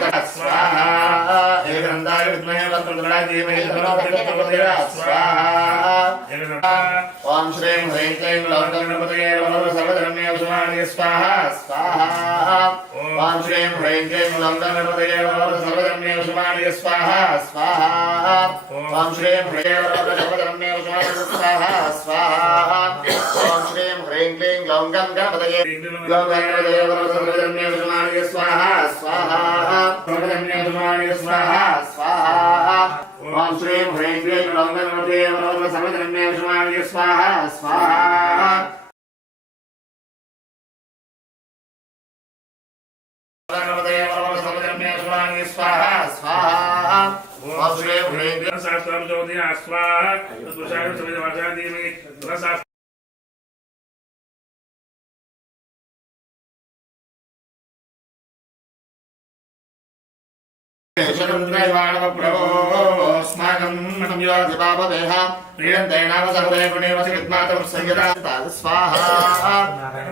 स्वाहा एकदन्ताय विद्महे वक्रतुण्डाय धीमहि तन्नो प्रचोदयात् स्वाहा ओम श्रीं ह्रीं क्लीं ग्लौं गणपतये नमः सर्वधर्मे वसुमानि स्वाहा स्वाहा ओम श्रीं ह्रीं क्लीं ग्लौं गणपतये नमः सर्वधर्मे वसुमानि स्वाहा स्वाहा ओम श्रीं ह्रीं सर्वधर्मे वसुमानि स्वाहा स्वाहा ओम श्रीं ह्रीं क्लीं ग्लौं गणपतये सर्वधर्मे वसुमानि स्वाहा स्वाहा सर्वधर्मे वसुमानि स्वाहा स्वाहा ओम श्रीं ह्रीं क्लीं ग्लौं गणपतये नमः सर्वधर्मे वसुमानि स्वाहा स्वाहा गणपतये नमः सर्वधर्मे वसुमानि स्वाहा स्वाहा ओम श्रीं ह्रीं क्लीं सहस्रम ज्योतिः स्वाहा तत्पुरुषाय सवितुर्वरेण्यं धीमहि तन्नो प्रभोस्माकं नम्योधिपापदेह प्रियन्ते नाम सर्वे गुणेव जगन्मातरं संयता स्वाहा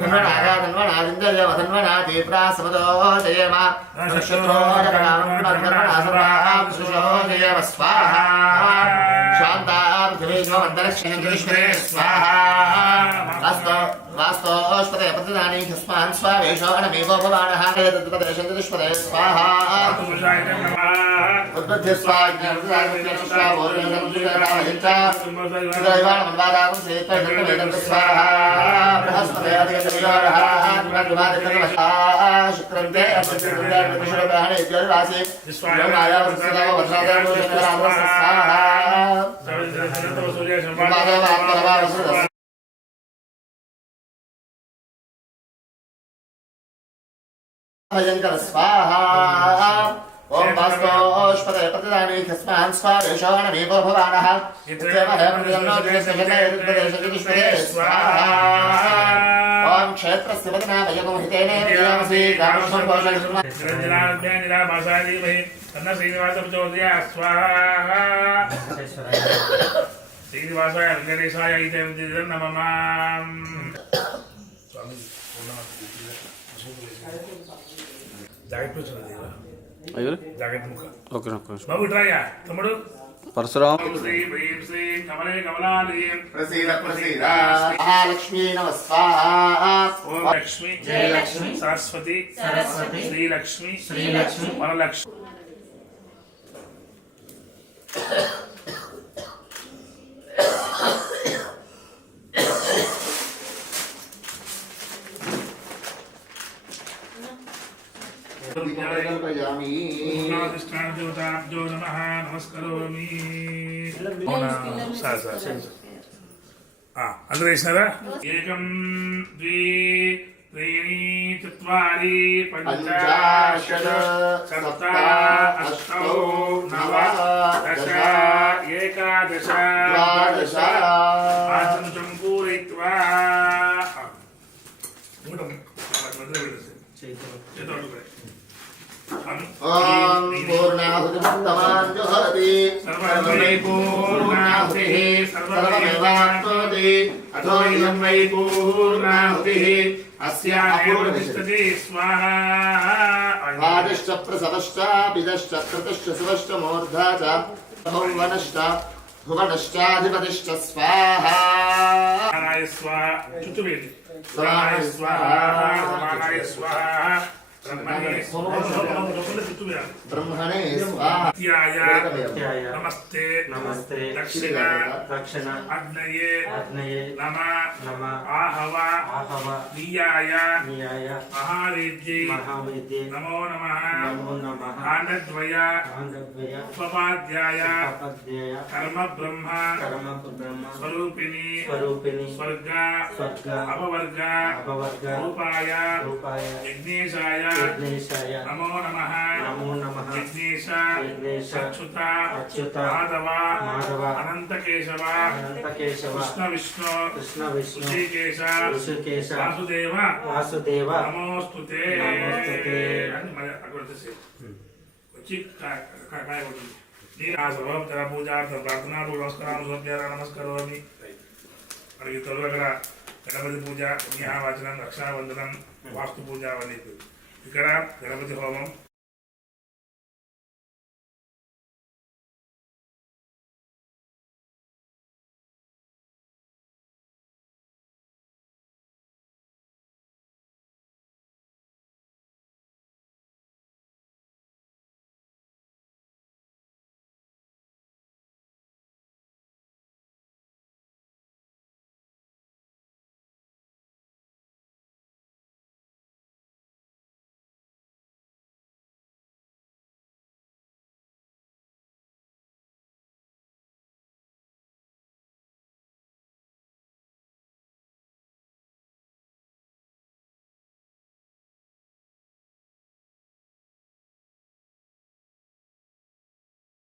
धन्वनागा धन्वनादिन्द्रय धन्वनादीप्रा समदो जयम नक्षत्रो जयम स्वाहा शान्ता पृथिवी वन्दनक्षेन्द्रेश्वरे स्वाहा वास्तोष्पदे प्रतिदानी स्मान् स्वावेशो अनमेवो भवानः तद्पदेशन्दुष्पदे स्वाहा उद्बुद्ध्य भयंकर स्वाहा ओम वास्तोष्पदे प्रतिदानी स्मान् स्वावेशो अनमेवो भवानः ओम क्षेत्रस्य वदना वयमोहितेन विलासी स्वाहा श्रीनिवासाय वेंकटेशाय इति नमः జాకెట్ జాకెట్ ముఖ ఓకే బాబు ఇట్రాయా తమ్ముడు పరశురామ్ శ్రీ భీం శ్రీ కమలే కమలాలి ప్రసీద ప్రసీద మహాలక్ష్మీ నమః స్వాహా ఓం లక్ష్మి జయ లక్ష్మి సరస్వతి సరస్వతి శ్రీ లక్ష్మి వరలక్ష్మి దేవతాభ్యో నమః నమస్కరోమి అందరూ వేసినారా ఏకం ద్వి త్రీణి చత్వారి పంచ షడ్ సప్త అష్టౌ నవ దశ ఏకాదశ ద్వాదశ ఆచమనం పూరయిత్వా ओम पूर्णाहुतिमुत्तमान् जुहोति सर्वमेवै पूर्णाहुतिः सर्वमेवाप्नोति अथो इदं वै पूर्णाहुतिः अस्यामेव तिष्ठति स्वाहा आदिश्च प्रसवश्च पिदश्च कृतश्च शिवश्च मूर्धा च भुवनश्च भुवनश्चाधिपतिश्च स्वाहा नाराय स्वाहा चुचुवेति स्वाहाय स्वाहा समानाय स्वाहा ब्रह्मणे स्वाहा नमस्ते नमस्ते दक्षिण अग्नये नमः आहव नियाय महावेद्ये नमो नमः काण्डद्वय उपपाद्याय कर्म ब्रह्म स्वरूपिणी स्वर्ग अपवर्ग रूपाय यज्ञेशाय नमो नमः यज्ञेश अच्युत माधव अनंत केशव कृष्ण विष्णु ऋषिकेश वासुदेव नमोस्तुते पूजार्थं प्रार्थना नमस्करोमि మనకి తొలగల గణపతి పూజ పుణ్యవాచనం రక్షాబంధనం వాస్తు పూజ అవన్నీ ఇక్కడ గణపతి హోమం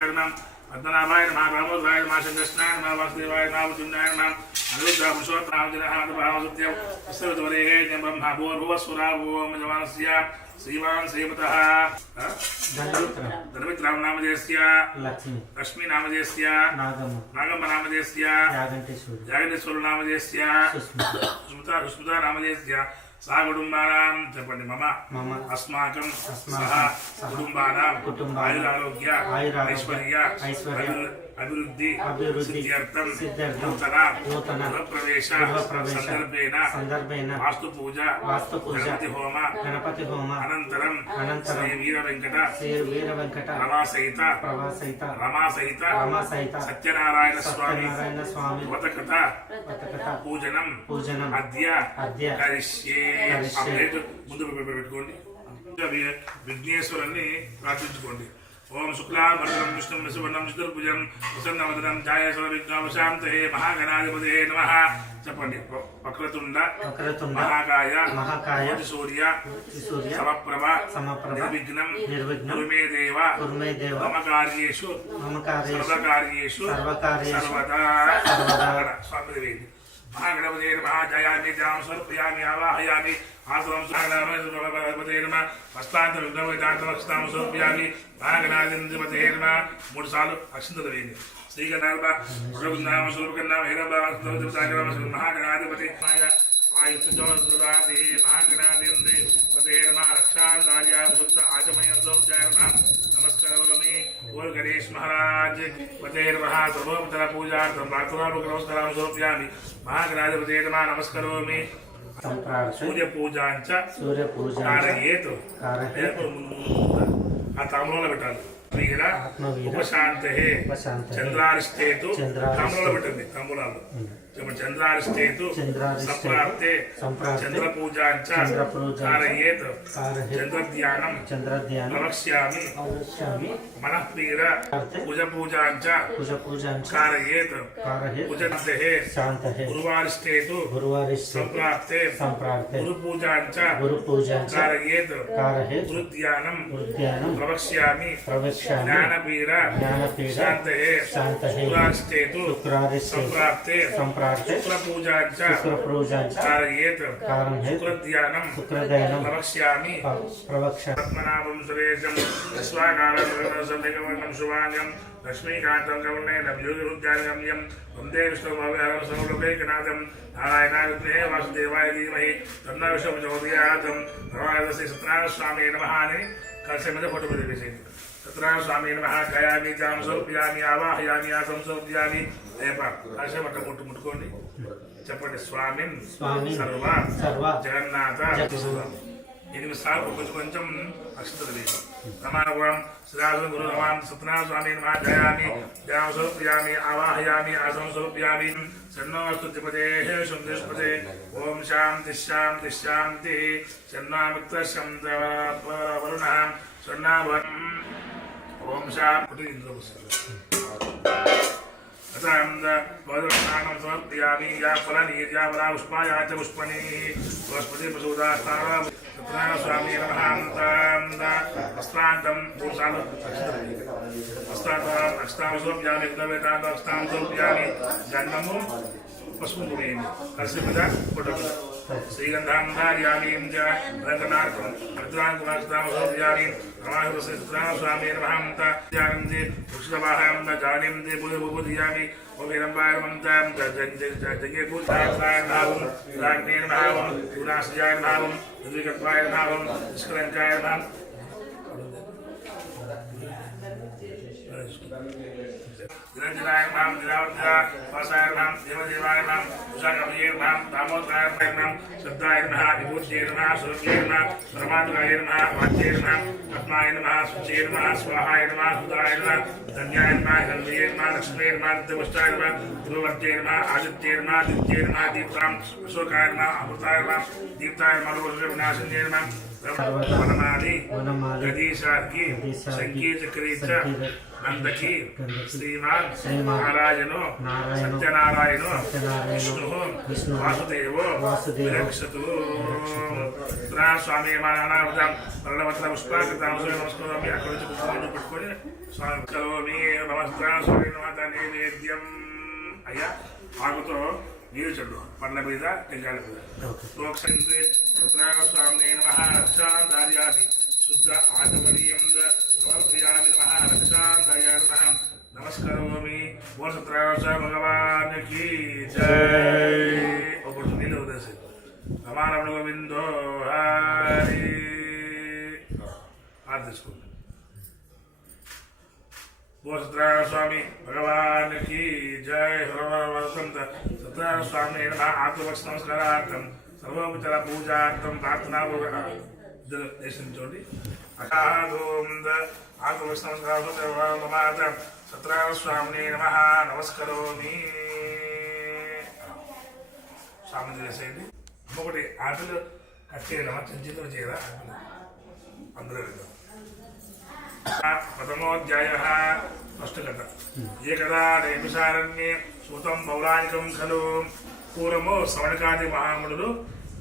పద్మనాభాయ నమః రామోదాయ నమః చంద్రస్నాయ నమః వాసుదేవాయ నమః పుణ్యాయ నమః అనురుద్ధ పురుషోత్తమాజనహానుభావసత్యం విశ్వవరేహే బ్రహ్మ భూర్భువస్వరా భూవం యజమానస్య శ్రీవాన్ శ్రీమతః ధర్మిత్రాం నామధేయస్య లక్ష్మి లక్ష్మీ నామధేయస్య నాగమ్మ నామధేయస్య యాగేశ్వరు నామధేయస్య సుస్మిత నామధేయస్య సహ కుటుంబానాం చెప్పండి మమ అస్మాకం సహ కుటుంబానాం ఆయురారోగ్య ఐశ్వర్య అభివృద్ధి సిద్ధ్యర్థం నూతన గృహప్రవేశ సందర్భేన వాస్తు పూజ గణపతి హోమ అనంతరం శ్రీ వీర వెంకట రమాసహిత సత్యనారాయణ స్వామి వ్రతకథ పూజనం అద్య కరిష్యే. ముందు పెట్టుకోండి. విఘ్నేశ్వరుని ప్రార్థించుకోండి. ఓం శుక్లాంబరం విష్ణుం శివర్ణం చతుర్భుజం ప్రసన్నవదనం ఛాయాసుర విఘ్నోపశాంతయే మహాగణాధిపతయే నమః చెప్పండి. వక్రతుండ మహాకాయ సూర్య సమప్రభ నిర్విఘ్నం కురుమే దేవ మమ కార్యేషు సర్వకార్యేషు సర్వదా. స్వామి महागणपते नमः जयामि ध्यानं समर्पयामि आवाहयामि आसनं गणपते नमः हस्तांतर विघ्नविनाशनं समर्पयामि महागणाधिपते नमः मूడు సార్లు అక్షంతలు వేయండి. శ్రీగణాధిప నామ స్వరూపకన్నామ హేరబాగనామ మహాగణాధిపతి ఆయుష్దాతి మహాగణాధిపతే నమः రక్షాందార్యా శుద్ధ ఆచమయం సౌజాయ నమः నమస్కారమి. ఓం గణేష్ మహారాజ్ పతే నమః సర్వోత్తర పూజార్థం ప్రార్థనాలు నమస్కారం సమర్పయామి మహాగణాధిపతే నమః నమస్కరోమి. సూర్య పూజాంచ కారయేత్ ఆ తాంబూలంలో పెట్టాలి. ఉపశాంతే చంద్రారిష్టేతు తాంబూలంలో పెట్టండి. తాంబూలాలు చంద్రారిష్టేతు సంప్రాప్తే చంద్రపూజాంచ కారయేత్ చంద్రధ్యానం ప్రవక్ష్యామి మనఃప్రీర పూజపూజాంచ కారయేత్ కుజంతే గురువారిష్టేతు సంప్రాప్తే గురుపూజాంచ కారయేత్ గురుధ్యానం ప్రవక్ష్యామి జ్ఞానపీర శాంతే శుక్రారిష్టేతు సంప్రాప్తే శుక్రపూజాంచ కారయేత్ శుక్రధ్యానం ప్రవక్ష్యామి పద్మనాభం సురేశం విశ్వాకారం శుభాంగం లక్ష్మీకాంతం కవర్ణేనం యోగిరుద్యానగమ్యం వందే విష్ణుభవేకనాథం నారాయణాయ వాసుదేవాయ ధీమహి తన్నో విష్ణుప్రచోదయాత్. తర్వాత శ్రీ సత్యనారాయణ స్వామి నమః అని కలిసి మీద ఫోటో మీద వేసేయండి. సత్యనారాయణ స్వామి నమః గయామి ధ్యానం సమర్పయామి ఆవాహయామి ఆసం సమర్పయామి. కాశీ పట్ట ముట్టుకోండి. చెప్పండి స్వామిన్ సర్వ జగన్నాథ. 8 సార్లు కొంచెం అక్షతలు వేసి ప్రమాణం శ్రీరాజు గురు నమాం సత్యనారాయణ స్వామి నమః గయామి ధ్యానం సమర్పయామి ఆవాహయామి ఆసం సమర్పయామి. షణ్ణోస్తుతిపదే శుంధిష్పదే ఓం శాంతి శాంతి శాంతి. షణ్ణామిత్ర వరుణ షణ్ణావరం ఓం శాంతి. స్నానం సమర్పయామి. యా ఫలనీర్యా ఫలా పుష్పాయ చ పుష్పణీ బృహస్పతి ప్రసూదా సత్యనారాయణ స్వామి నమః. హస్తాంతం 3 సార్లు హస్తాం సమర్పయామి. విఘ్నవేదాంతం హస్తాం సమర్పయామి. గంధము పసుపు వేయండి. కలిసి మీద ఫోటో శ్రీగంధాం ధార్యామి రంగనాథం భద్రాంకుమాస్తాం సమర్పయామి. సత్యనారాయణ స్వామి నమః. ధ్యానంది వృక్షవాహం జానింది బుధియామి. ఓం హిరంబాయమంతాం జగే పూజాయ భావం రాజ్ఞే భావం వినాశయాయ భావం నిర్వికల్పాయ భావం నిష్కలంకాయ భావం. నిరంజనాయ భావం నిరావర్ధ వాసాయ భావం దేవదేవాయ భావం ఉషాకవయే భావం దామోదరాయ భావం శ్రద్ధాయ నమః విభూత్యే నమః సురభ్యే నమః పరమాత్మాయ నమః వాచ్యే నమః పద్మాయ నమః శుచే నమః స్వాహాయ నమః హృదాయ నమః ధన్యాయ నమః ధన్వయే నమః లక్ష్మీ నమః నిత్యవష్టాయ నమః ధ్రువర్తే నమః ఆదిత్యే నమః దిత్యే నమః దీప్తాం అశోకాయ నమః అమృతాయ నమః దీప్తాయ నమః వినాశన్యే నమః వనమాలి వనమాలి గదీశార్కి గదీశార్కి సంకీచక్రీచ సంకీర్త నందకి నందకి శ్రీమాన్ శ్రీమాన్ నారాయణో నారాయణో సత్యనారాయణో సత్యనారాయణో విష్ణు వాసుదేవో వాసుదేవో విరక్షతు స్వామి మరణవత్ర పుష్పాకృతాను నమస్కారం అక్కడ నుంచి పుష్పాన్ని పట్టుకొని స్వామి కరోమి నమస్కారం స్వామి మాత నైవేద్యం అయ్యా ఆకుతో నీరు చెడు పండ్ల మీద టెంకాయల మీద ప్రోక్షించే స్వామి నమః రక్షాందార్యామి శుద్ధ ఆచమనీయం సమర్పయామి నమః రక్షాందార్యామి నమః నమస్కరోమి ఓ సత్రావస భగవానికి జై ఒకటి నీళ్ళు వదిలేసి రమారమణ గోవిందో హరి ఆర్థించుకోండి ఓ సత్యనారాయణ స్వామి భగవానికి జై సత్యనారాయణ స్వామి ఆత్మవక్ష నమస్కారార్థం సర్వోపచార పూజార్థం ప్రార్థనా ఇద్దరు దర్శించండి అకాదోం ఆత్మవక్ష నమస్కారం సత్యనారాయణ స్వామిని నమ నమస్కరోమి స్వామి చేసేయండి ఇంకొకటి ఆటలు కట్ చేయడమా చిన్న చేయరా అందరూ ప్రథమోధ్యాయ ఫస్ట్ కథ ఏకదా నైమిషారణ్యే సూతం పౌరాణికం ఖలు పూర్వము శ్రవణకాది మహామునులు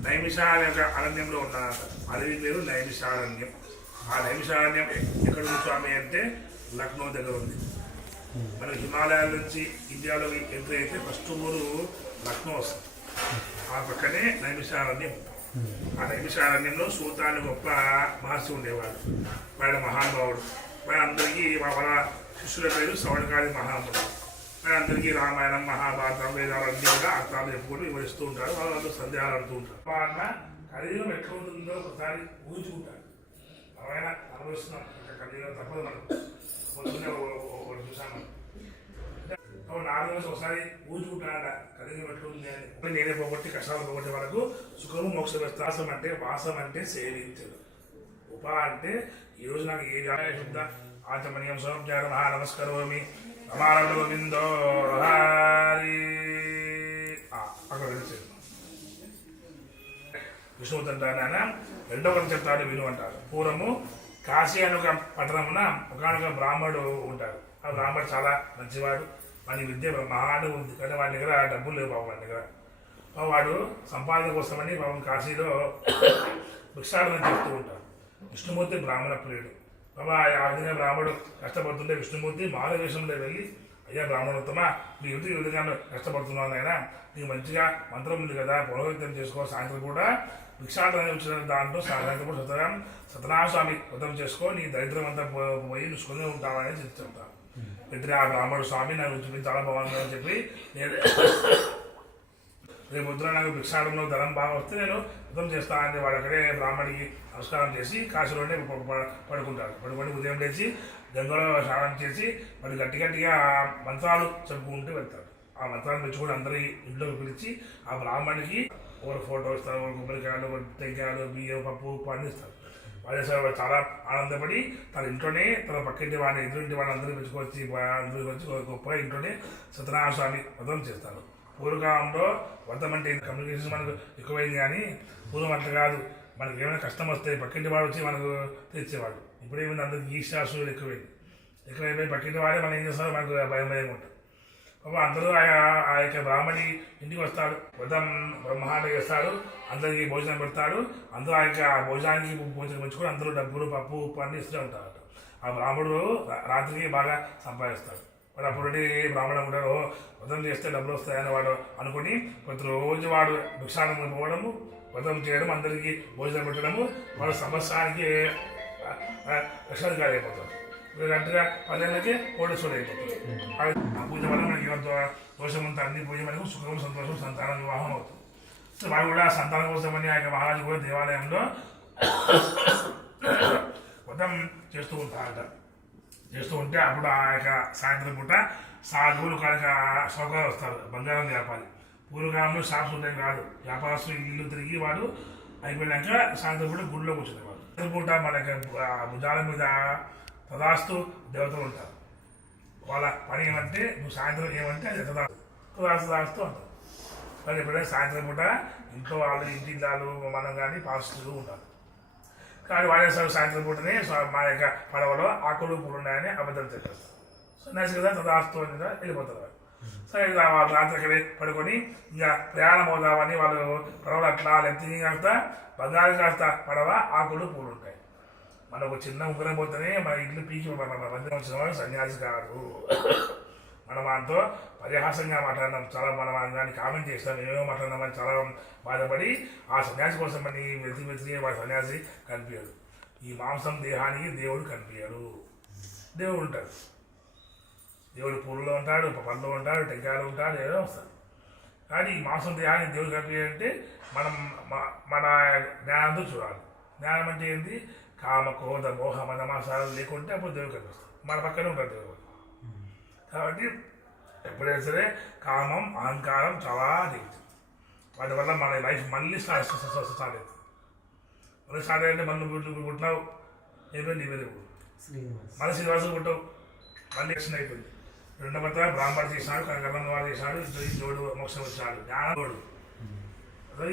నైమిషారణ్య అరణ్యంలో ఉన్నారట అడవి పేరు నైమిషారణ్యం ఆ నైమిషారణ్యం ఎక్కడ ఉంది స్వామి అంటే లక్నో దగ్గర ఉంది మన హిమాలయాల నుంచి ఇండియాలో ఎంట్రీ అయితే ఫస్ట్ ఊరు లక్నో వస్తుంది ఆ పక్కనే నైమిషారణ్యం ఆ నైమిషారణ్యంలో సూతాన్ని గొప్ప మహర్షి ఉండేవాడు వాడు మహానుభావుడు వాడు అందరికీ వాళ్ళ శిష్యుల పేరు శ్రవణకాది మహాముడు వాడు అందరికీ రామాయణం మహాభారతం వేదాలు అన్నీ కూడా అర్థాలు చెప్పుకుంటూ వివరిస్తూ ఉంటారు వాళ్ళు సందేహాలు ఆడుతూ ఉంటారు వాళ్ళ కలియుగం ఎట్లా ఉంటుందో ఒకసారి ఊహించుకుంటారు ఎవరైనా అనుభవిస్తున్నాం కలియుగం తప్పదు మనం పొద్దున్నే ఒకటి చూసాము 4 రోజులు ఒకసారి ఊహించుకుంటాడ కలియుగం ఎట్లా ఉంది అని నేనే పోగొట్టి కష్టాలు పోగొట్టే వరకు సుఖము మోక్ష వ్యత్యాసం అంటే వాసం అంటే సేవించదు ఉప అంటే ఈరోజు నాకు ఏ శుద్ధ ఆచమనీయం సోమచార మహా నమస్కరోమి రమారణ గోవిందో హరి అక్కడ వెళ్ళి విష్ణువు అంటారు రెండవ చెప్తాడు విను అంటారు పూర్వము కాశీ అని ఒక పట్టణమున ఒకనొక బ్రాహ్మణుడు ఉంటాడు ఆ బ్రాహ్మణుడు చాలా మంచివాడు వాడి విద్య మహాడు ఉంది కానీ వాడి దగ్గర డబ్బులు లేవు బాబు వాడి దగ్గర వాడు సంపాదన కోసమని పాపం కాశీలో భిక్షాటన చేస్తూ ఉంటాడు విష్ణుమూర్తి బ్రాహ్మణ ప్రియుడు బాబా ఆ విధంగా బ్రాహ్మణుడు కష్టపడుతుంటే విష్ణుమూర్తి మాలవేషంలో వెళ్ళి అయ్యా బ్రాహ్మణోత్తమా మీ ఇంటికి ఈ విధంగా కష్టపడుతున్నాను అయినా నీకు మంచిగా మంత్రం ఉంది కదా పురోహితం చేసుకో సాయంత్రం కూడా భిక్షాటన వచ్చిన దాంట్లో సాయంత్రం కూడా సత్యనారాయణ స్వామి వ్రతం చేసుకో నీ దరిద్రం అంతా పోయి నుసుకొని ఉంటావని చెప్తాను పెట్టిన ఆ బ్రాహ్మణుడు స్వామి నాకు చూపించి చాలా బాగుంది అని చెప్పి నేను రేపు పొద్దున నాకు భిక్షాటంలో ధనం బాగా వస్తే నేను వ్రతం చేస్తానని వాడు అక్కడే బ్రాహ్మడికి నమస్కారం చేసి కాశీలోనే పడుకుంటాడు పడుకొని ఉదయం లేచి గంగలో స్నానం చేసి వాడు గట్టిగా మంత్రాలు చెప్పుకుంటూ వెళ్తాడు ఆ మంత్రాన్ని మెచ్చుకొని అందరి ఇంట్లోకి పిలిచి ఆ బ్రాహ్మణికి ఒక ఫోటో ఇస్తారు ఒక కొబ్బరికాయలు ఒక టెంకాయలు బియ్యం పప్పు అందిస్తారు వాడు చాలా ఆనందపడి తన ఇంట్లోనే తన పక్కింటి వాడిని ఎదురింటి వాడిని అందరూ పెంచుకొచ్చి అందరికి వచ్చి గొప్పగా ఇంట్లోనే సత్యనారాయణ స్వామి వ్రతం చేస్తారు పూర్వకాలంలో వ్రతం అంటే కమ్యూనికేషన్ మనకు ఎక్కువైంది కానీ పూర్వం అంత కాదు మనకి ఏమైనా కష్టం వస్తే పక్కింటి వాడు వచ్చి మనకు తెచ్చేవాడు ఇప్పుడేమైంది అందరికి ఈశాసులు ఎక్కువైపోయి పక్కింటి వాడే మనం ఏం చేస్తారో మనకు భయం ఉంటుంది అందరూ ఆ యొక్క బ్రాహ్మణి ఇంటికి వస్తాడు వ్రతం బ్రహ్మాండ చేస్తాడు అందరికీ భోజనం పెడతాడు అందరూ ఆ యొక్క భోజనానికి భోజనం పెంచుకొని అందరూ డబ్బులు పప్పు ఉప్పు అన్ని ఇస్తూ ఉంటారు ఆ బ్రాహ్మణుడు రాత్రికి బాగా సంపాదిస్తాడు వాడు అప్పుడు బ్రాహ్మణుడు ఉంటాడు వ్రతం చేస్తే డబ్బులు వస్తాయని వాడు అనుకుని ప్రతిరోజు వాడు భిక్షాటన పోవడము వ్రతం చేయడం అందరికీ భోజనం పెట్టడము వాడు సంవత్సరానికి లక్షాధికారి అయిపోతాడు గంటగా 10 ఏళ్ళకి కోటేశ్వరుడు అయిపోతాడు ఆ పూజ వల్ల మనకి దోషం అంతా అన్ని పూజ మనకు సుఖం సంతోషం సంతానం వివాహం అవుతుంది సో వాడు కూడా సంతానం కోసమని ఆ యొక్క మహారాజు కూడా దేవాలయంలో వ్రతం చేస్తూ ఉంటారట చేస్తూ ఉంటే అప్పుడు ఆ యొక్క సాయంత్రం పూట సాధువులు కనుక సౌకర్యాలు వస్తారు బంగారం వ్యాపారి పూర్వకాలంలో షాప్స్ ఉంటాయి కాదు వ్యాపారస్తులు ఇల్లు తిరిగి వాడు అయిపోయినాక సాయంత్రం పూట గుడిలో కూర్చునేవాడు సాయంత్రం పూట మనకి భుజాల మీద తదాస్తు దేవతలు ఉంటారు వాళ్ళ పని ఏమంటే నువ్వు సాయంత్రం ఏమంటే అది తదాస్తు అంటారు మరి ఎప్పుడైనా సాయంత్రం పూట ఇంట్లో వాళ్ళు ఇంటి ఇల్లాలు మనం కానీ పాస్టర్లు ఉంటారు కానీ వాడేశ్వర సాయంత్రం పూటనే మా యొక్క పడవలో ఆకులు పూలు ఉన్నాయని అబద్ధం చెప్పారు. సన్యాసి కదా తదాస్తు అని వెళ్ళిపోతారు వాళ్ళు. సరే వాళ్ళు రాత్రి అక్కడే పడుకొని ఇంకా ప్రయాణం అవుదామని వాళ్ళు పడవలు అట్లా లెంతిని కాస్త బంగారు కాస్త పడవ ఆకులు పూలు ఉంటాయి. మనకు చిన్న ఉంగరం పోతేనే మన ఇల్లు పీకి మన మందిరం వచ్చిన వాళ్ళు సన్యాసి కాదు. మనం మనతో పరిహాసంగా మాట్లాడినాం, చాలా మనం దాన్ని కామెంట్ చేస్తాం, ఏమేమో మాట్లాడినామని చాలా బాధపడి ఆ సన్యాసి కోసం అని వెతికి వాడి సన్యాసి కనిపించడు. ఈ మాంసం దేహానికి దేవుడు కనిపించడు. దేవుడు ఉంటాడు, దేవుడు పూలలో ఉంటాడు, పళ్ళలో ఉంటాడు, టెంకాయలో ఉంటాడు, ఏదో వస్తాడు. కానీ ఈ మాంసం దేహానికి దేవుడు కనిపించాలంటే మనం మన జ్ఞానంతో చూడాలి. జ్ఞానం అంటే ఏంటి? కామ క్రోధ మోహ మదమాసాలు లేకుంటే అప్పుడు దేవుడు కనిపిస్తాడు, మన పక్కనే ఉంటాడు దేవుడు. కాబట్టి ఎప్పుడైనా సరే కామం అహంకారం చాలా దిగుతుంది. వాటి వల్ల మన లైఫ్ మళ్ళీ స్టార్ట్ అవుతుంది. మళ్ళీ స్టార్ట్ అయ్యంటే మళ్ళీ పుట్టినావు అయిపోయింది, నీ మీద మళ్ళీ శ్రీనివాసులు పుట్టావు, మళ్ళీ ఎక్షన్ అయిపోయింది. రెండవ బ్రాహ్మణుడు చేసినాడు, కర్ణం వాడు చేసినాడు, జోడు మోక్షం వచ్చినాడు, జ్ఞానోడు.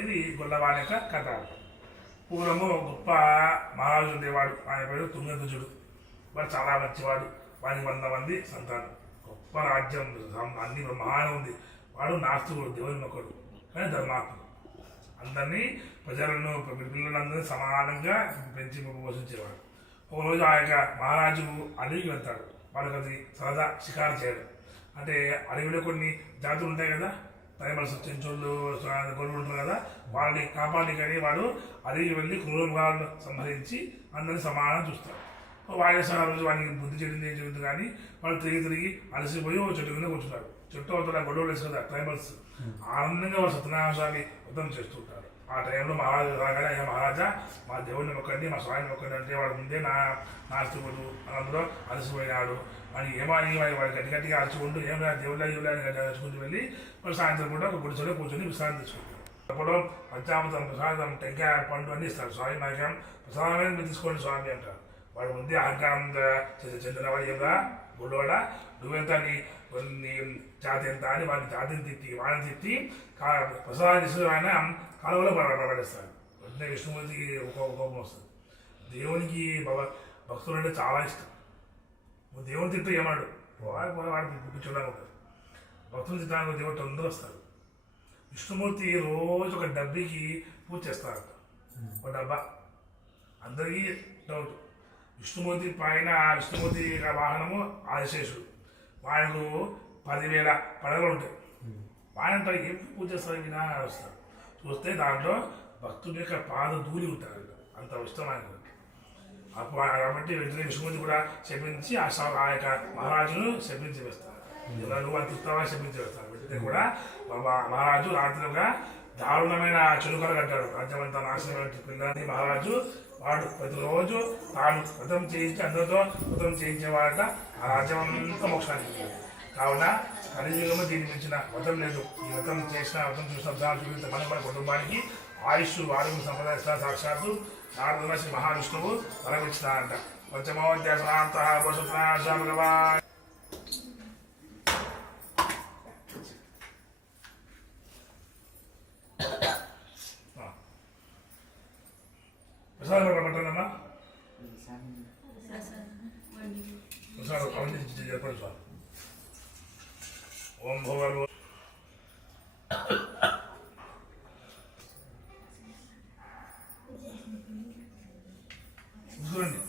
ఇది గొల్లవాడి యొక్క కథ. పూర్వము గొప్ప మహారాజు ఉండేవాడు, ఆయన పేరు తుంగధ్వజుడు. వాడు చాలా మంచివాడు, వాడికి 100 మంది సంతానం, గొప్ప రాజ్యం, అన్ని మహాన ఉంది. వాడు నాస్తికుడు, దేవుని మొక్కడు, కానీ ధర్మాత్ముడు. అందరినీ ప్రజలను పిల్లలందరినీ సమానంగా పెంచి పోషించేవాడు. ఒకరోజు ఆ యొక్క మహారాజు అడవికి వెళ్తాడు. వాళ్ళకి అది సరదా షికారు చేయడం. అంటే అడవిలో కొన్ని జాతులు ఉంటాయి కదా, టైమర్స్, చెంచోళ్ళు, గొడవలు ఉంటారు కదా, వాళ్ళని కాపాడి కానీ వాడు అడవికి వెళ్ళి క్రూర మృగాలను సంహరించి అందరినీ సమానం చూస్తాడు. వాడేసిన ఆ రోజు వాడికి బుద్ధి చెడింది ఏం చెబుతుంది కానీ వాళ్ళు తిరిగి అలసిపోయి ఒక చెట్టు కింద కూర్చుంటారు. చెట్టు అవుతారు గొడవలు వేసుకుంటారు ట్రైబల్స్. ఆనందంగా వాళ్ళు సత్యనారాయణ స్వామి వ్రతం చేస్తుంటారు. ఆ టైంలో మహారాజు రాగానే అయ్యా మహారాజా మా దేవుడిని మొక్కండి, మా స్వామిని మొక్కండి అంటే వాడు ముందే నాస్తికుడు, అందులో అలసిపోయినాడు అని ఏమని వాడు గట్టిగా అరుచుకుంటూ ఏం దేవుళ్ళ అని అరుచుకుంటూ వెళ్ళి వాళ్ళు సాయంత్రం కూడా ఒక గుడిసెలో కూర్చొని విశ్రాంతి తీసుకుంటారు. అప్పుడు పంచామృతం, ప్రసాదం, టెంకాయ, పండు అన్ని ఇస్తారు. స్వామి నాకేం ప్రసాదమైన మీరు తీసుకోండి స్వామి అంటారు. వాడు ముందే అహంకారం చెందినవాడు కదా, గుడ్డవాడ నువ్వెంత నీ జాతి ఎంత అని వాడిని జాతిని తిట్టి వాడిని తిట్టి ప్రసాదం తీసుకుని ఆయన కాలువలో పడేస్తాడు. వెంటనే విష్ణుమూర్తికి ఒక కోపం వస్తుంది. దేవునికి భక్తులు అంటే చాలా ఇష్టం. దేవుని తిట్టు ఏమన్నాడు వాడికి కూర్చోడానికి ఉంటుంది. భక్తులు తిట్టడానికి దేవుడు తొందర వస్తాడు. విష్ణుమూర్తి రోజు ఒక డబ్బీకి పూజ చేస్తాడు. ఒక డబ్బా అందరికీ డౌట్. విష్ణుమూర్తి పైన విష్ణుమూర్తి వాహనము ఆదిశేషుడు. ఆయనకు 10,000 పడగలు ఉంటాయి. ఆయన ఏం పూజ చేస్తారు వినా వస్తారు. చూస్తే దాంట్లో భక్తుడి యొక్క పాద ధూళి ఉంటారు, అంత ఇష్టం ఆయనకు. అప్పుడు కాబట్టి వెంటనే విష్ణుమూర్తి కూడా శపించి ఆ యొక్క మహారాజును శపించి వేస్తారు. నువ్వు అంత ఇస్తామని శపించి వేస్తారు. వెంటనే కూడా మహారాజు రాత్రిగా దారుణమైన చెడుకలు కట్టాడు. రాజ్యమంతా నాశనమైన పిల్లని మహారాజు వాడు ప్రతిరోజు తాను వ్రతం చేయించి అందరితో వ్రతం చేయించేవాడట. ఆ రాజ్యం అంతా మోక్షానికి. కావున కలియుగంలో దీన్ని మించిన వ్రతం లేదు. ఈ వ్రతం చూసిన మన కుటుంబానికి ఆయుష్, ఆరోగ్యం, సంప్రదాయ సాక్షాత్తు నారద శ్రీ మహావిష్ణువు వరమిచ్చినారంట. పంచమోధ్యాసనాంత భగవాన్ ప్రసాదం పట్టండమ్మా. ప్రసాదం అవన్నీ చెప్పండి సార్. ఓం భగవాన్ చూడండి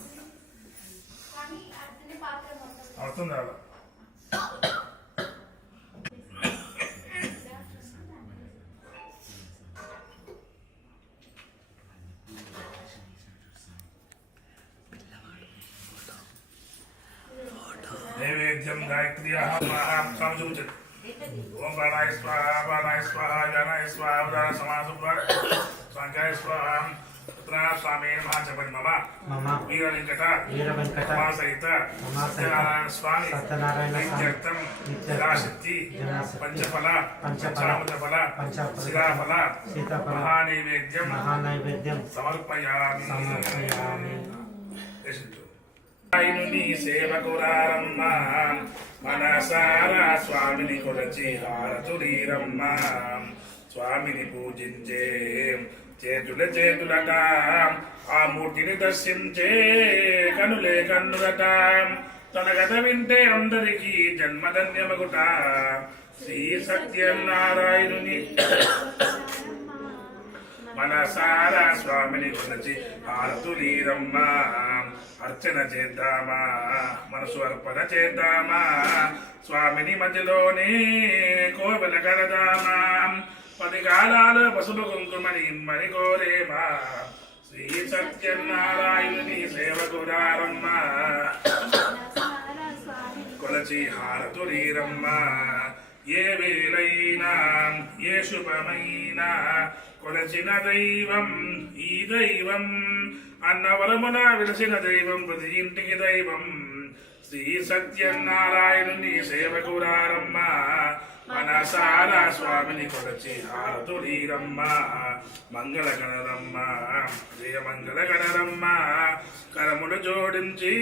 అర్థం కాదు. నైవేద్యం గాయత్ర్యాః చూపించండి. ఓం ప్రాణాయ స్వాహ, ప్రాణాయ స్వాహ, జ్ఞానాయ స్వాహ, ఉదార సమాస సంఖ్యాయ స్వాహ. స్వామి నమః చెప్పండి. మమ వీర వెంకట సహిత సత్యనారాయణ స్వామి నిత్యర్థం నిరాశక్తి పంచఫల పంచామృతఫల శిలాఫల మహానైవేద్యం సమర్పయామి. నీ సేవకురారమ్మ మనసారా స్వామిని కొలచి హారతులీరమ్మ. స్వామిని పూజించే చేతులట ఆ మూర్తిని దర్శించే కనులే కన్నులట తన కథ వింటే అందరికీ జన్మధన్యమగుట శ్రీ సత్యనారాయణుని మనసారా స్వామిని కొలచి హారతులీరమ్మా అర్చన చేద్దామా మనసు అర్పణ చేద్దామా స్వామిని మధ్యలోనే కోవెల కడదామా 10 కాలాలు పసుపు కుంకుమని ఇమ్మని కోరేమా శ్రీ సత్యనారాయణుని సేవకురారమ్మా కొలచి హారతులీరమ్మా ఏ వేళైనా ఏ శుభమైనా కొలచిన దైవం ఈ దైవం అన్నవరమున విలసిన దైవం ప్రతి ఇంటికి దైవం శ్రీ సత్యనారాయణుని సేవకురారమ్మ మనసారా స్వామిని కొలచి హారతులీరమ్మ మంగళగణరమ్మ జయ మంగళగణరమ్మ కరములు జోడించి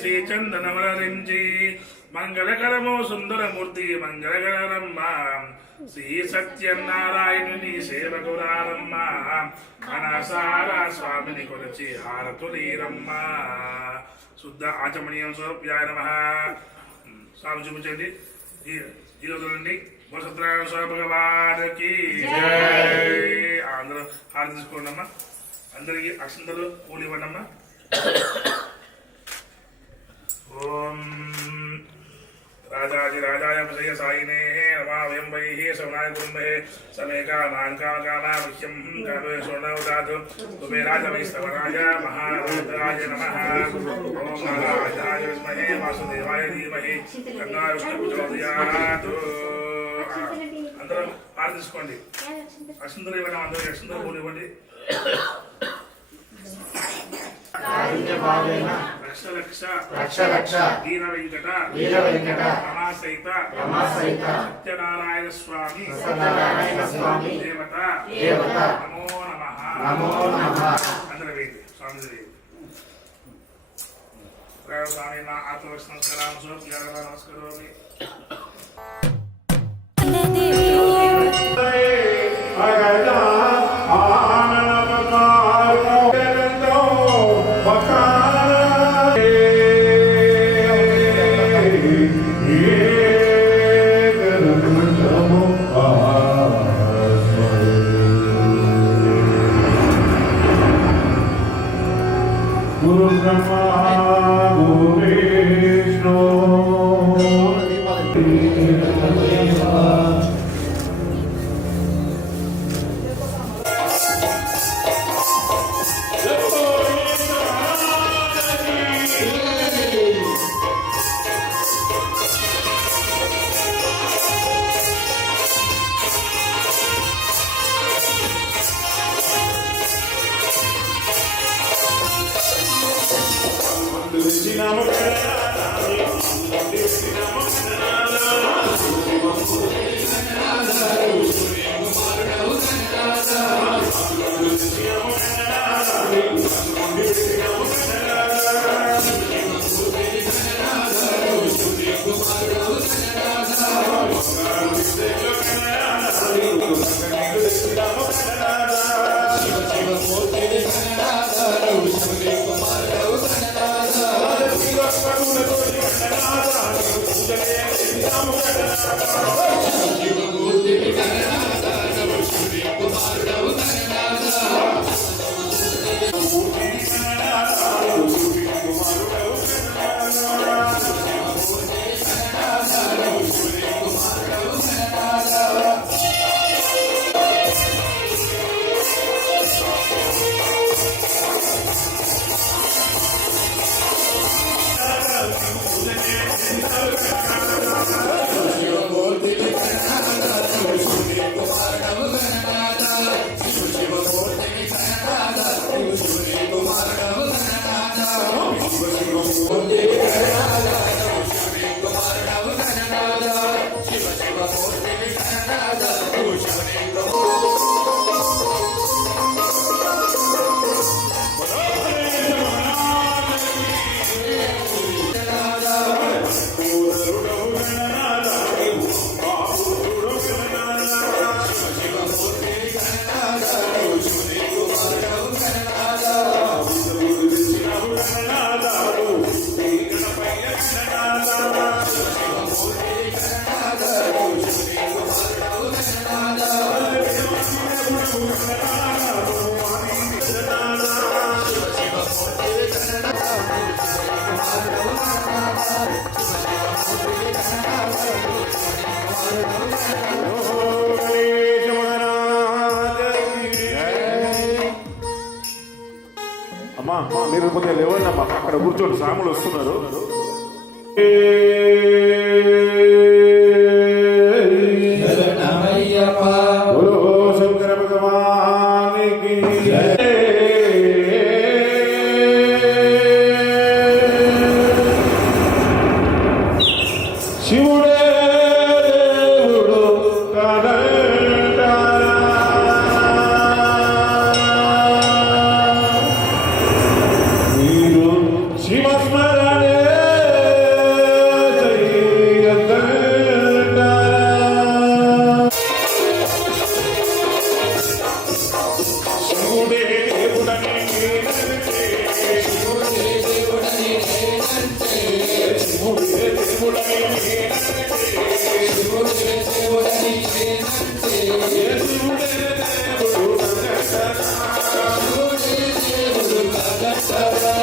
శ్రీ చందనమలరించి మంగళకరమో సుందరమూర్తి మంగళగణరమ్మ శ్రీ సత్యనారాయణుని సేవకురారమ్మ మనసారా స్వామిని కొలచి హారతులీరమ్మ శుద్ధ ఆచమనీయం స్వరూప్యాయ నమః. స్వామి చూపించండి ఈ రోజు నుండి సత్యనారాయణ స్వామి భగవానికి అందరూ హారతి తీసుకోండి అమ్మా. అందరికి అక్షంతలు పూలు ఇవ్వండి అమ్మా. ఓం రాజాది రాజాయ విజయ సాయినే నమాయం వైః శ్రవణాయ కుర్మహే సమే కామాన్ కామకామాఖ్యం కామే స్వర్ణౌదాతు కుబేరాజ వై శ్రవణాయ మహారుద్రాయ నమః. ఓం మహారాజాయ విద్మహే వాసుదేవాయ ధీమహి తన్నో విష్ణుః ప్రచోదయాత్. అందరూ ప్రార్థించుకోండి. అక్షంతలు ఇవ్వండి. అందరూ అక్షంతలు పూలు ఇవ్వండి. రక్ష లక్ష వీర వెంకట రమాసహిత సత్యనారాయణ స్వామి దేవత నమో నమః. అందరూ వేయండి. స్వామి వేయండి. స్వామి నా ఆత్మవక్ష నమస్కారం నమస్కారం. Guru Brahma, Guru Vishnu, మీరు కొద్దిగా లేవండి అమ్మా, అక్కడ కూర్చోండి, స్వాములు వస్తున్నారు. బోలో శంకర భగవానికి శివుడే దేవుడు కాదంటారా. మీరు శివస్మరణే చెయ్యొద్దంటారా. శివుడే దేవుడని నేనంటే, శివుడే దేవుడని నేనంటే, శివుడే దేవుడని నేనంటే, శివుడే దేవుడని నేనంటే, శివుడే దేవుడు కదటరా, శివుడే దేవుడు కదటరా.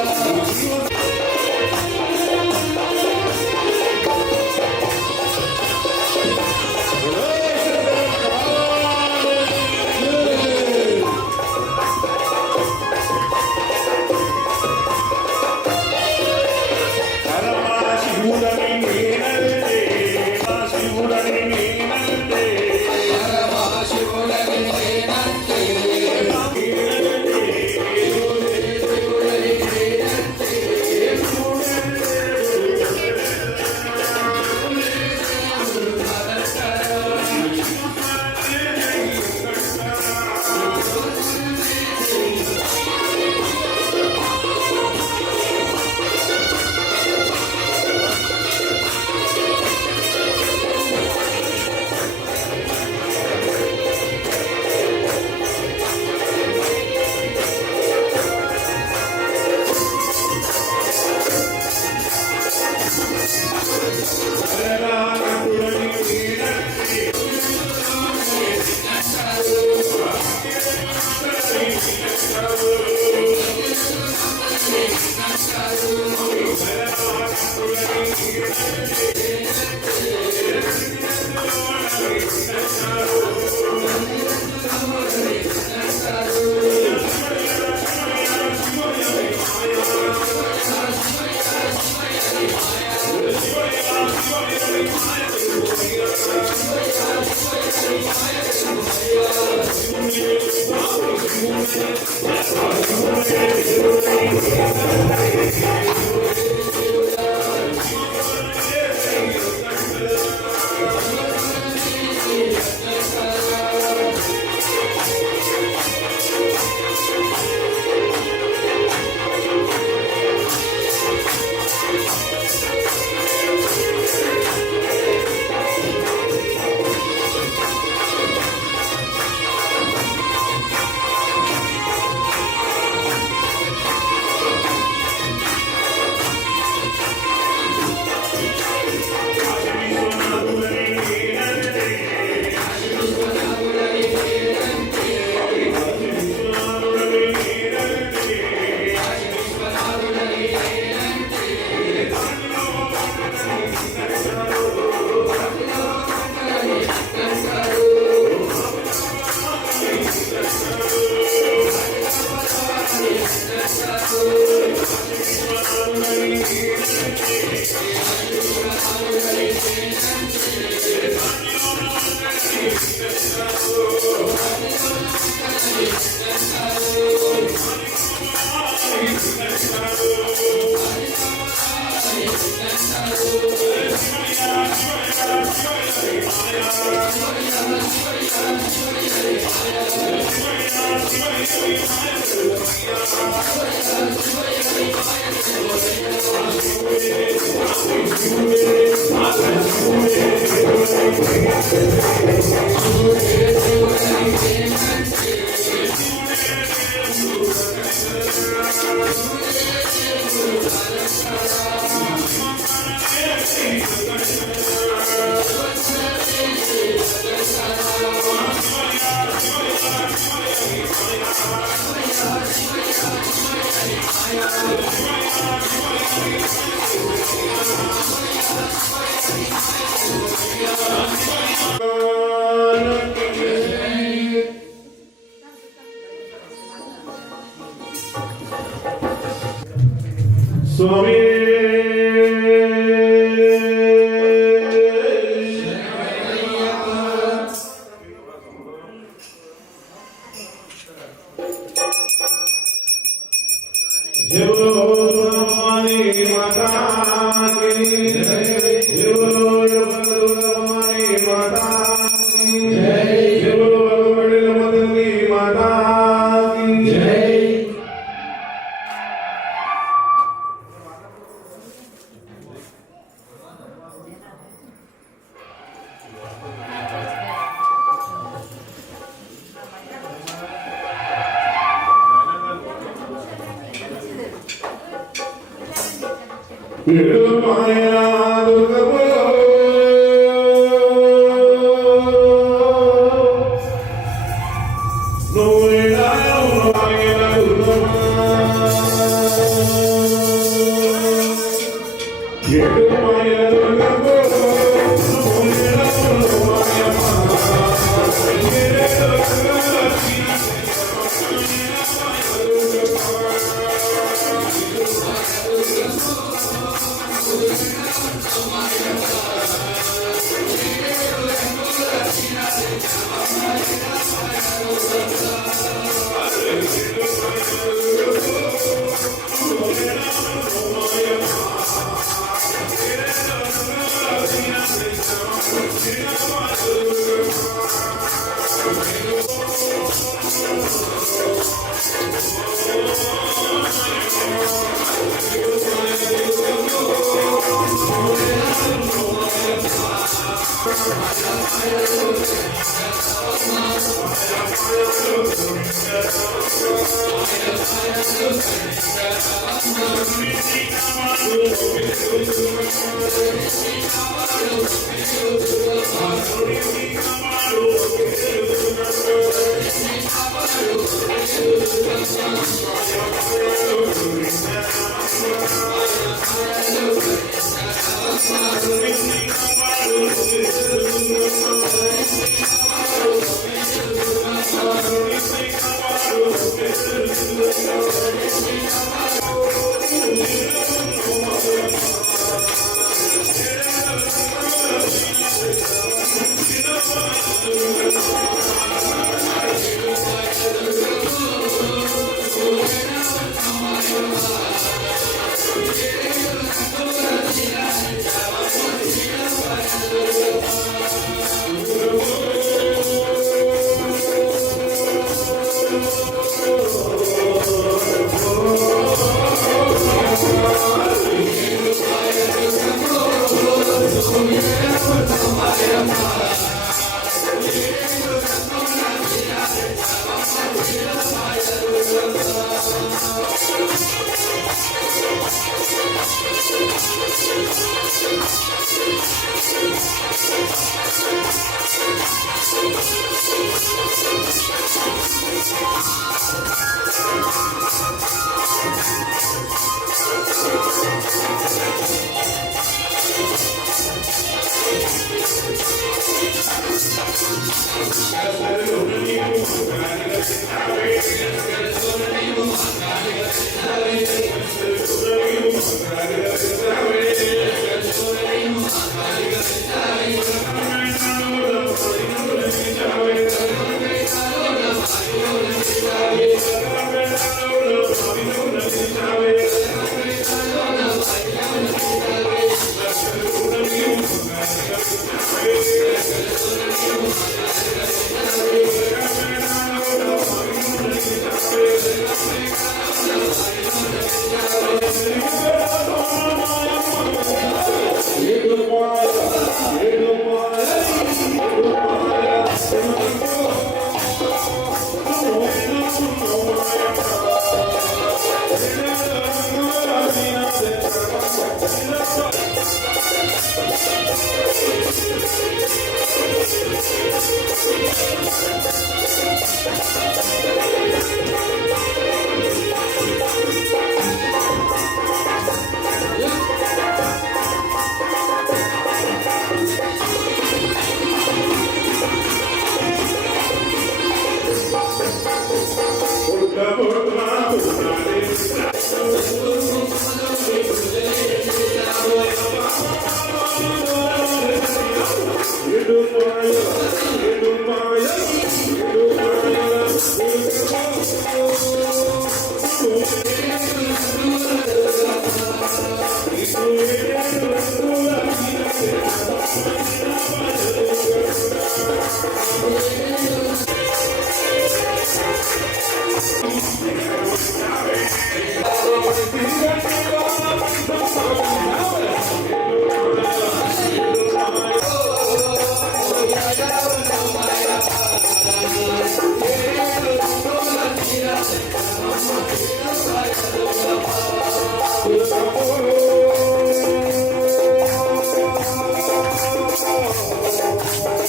శివుడని నేనంటే, శివుడని నేనంటే, శివుడని నేనంటే, స్వామి జయ భవాని మాతా కీ జయ భవాని మాతా కీ జయ భవాని మాతా కీ జై మాయా దుర్గమో నోయనా మాయా దుర్గమో ఏడు మాయా దుర్గమో నోయనా మాయా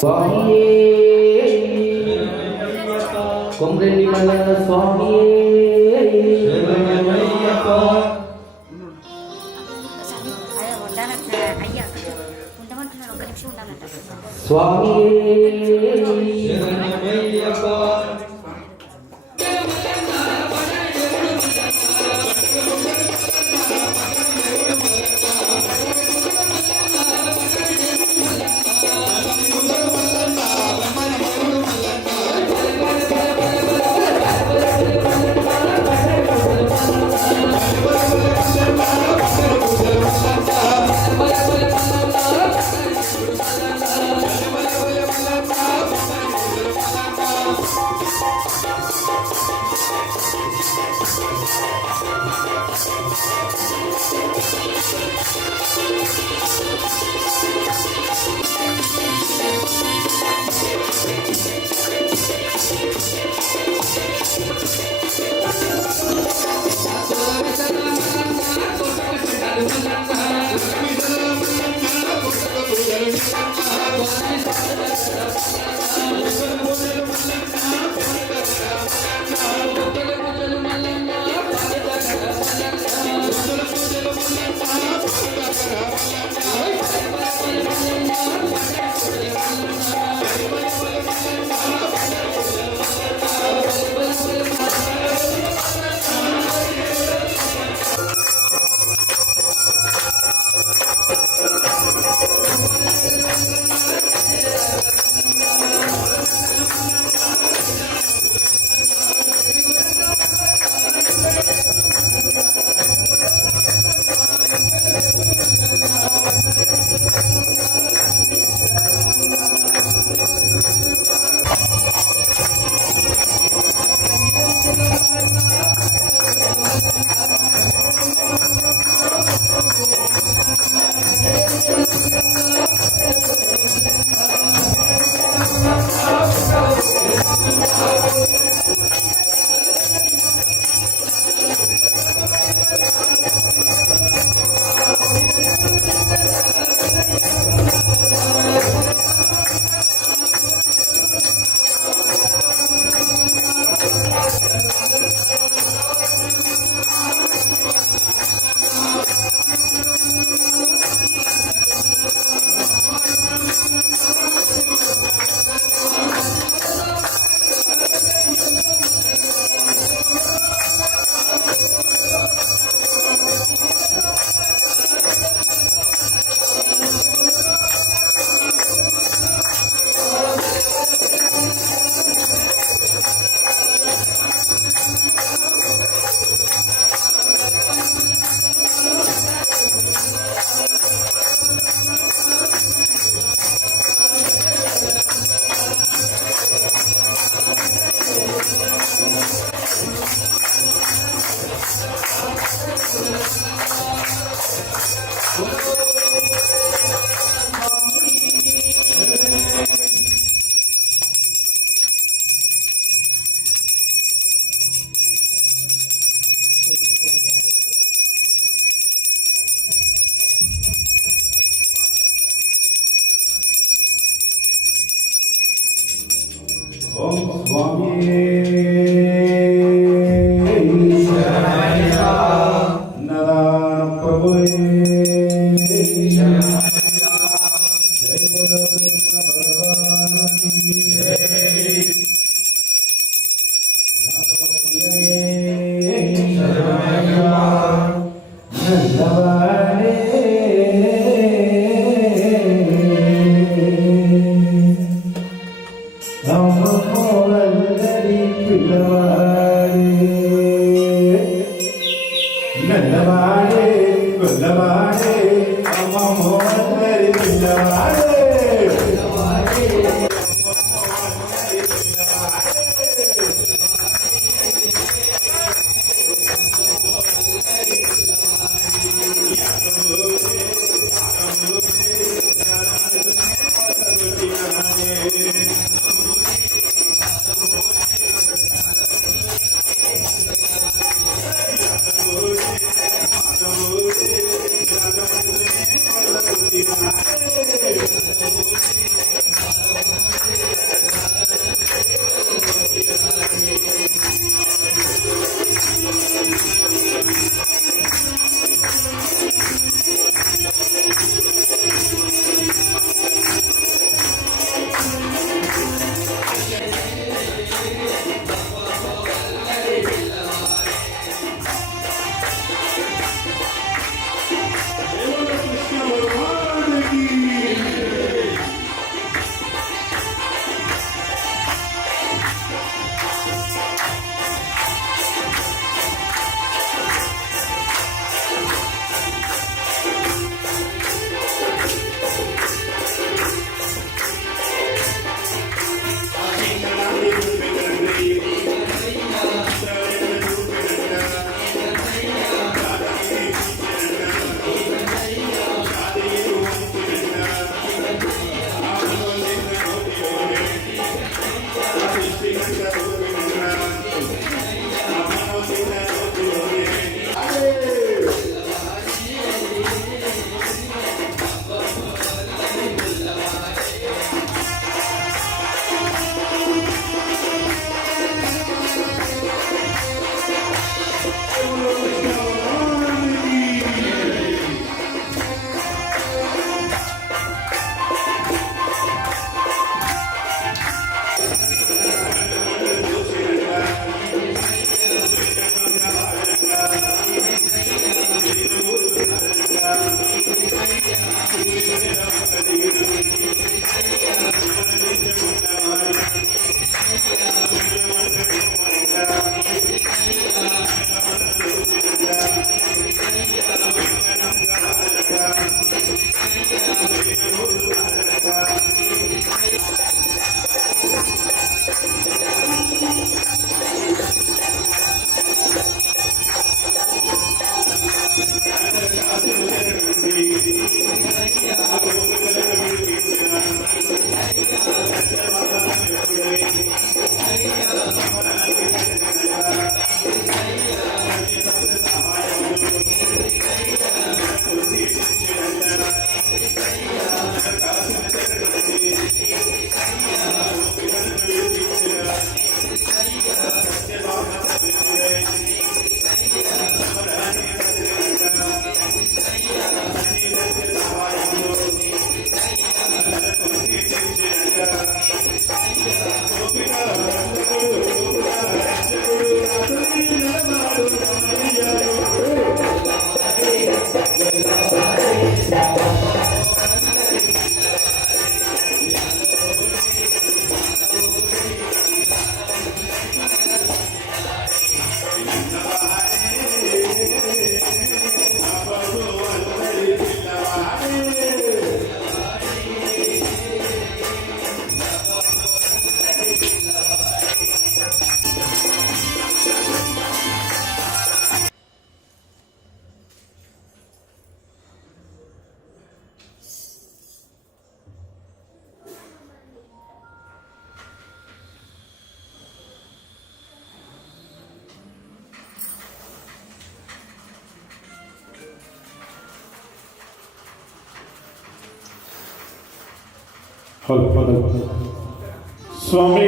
స్వామియే కొమ్రెల్లి మల్లన్న స్వామియే ఓం స్వామియే నారాయణ ప్రభువే జై బోలో కృష్ణ భగవాన్ కీ జై నామ ప్రియనే నల్లవాడే నల్లవాడే గొల్లవాడే అమ్మ మోహరి పిల్లవాడే స్వామి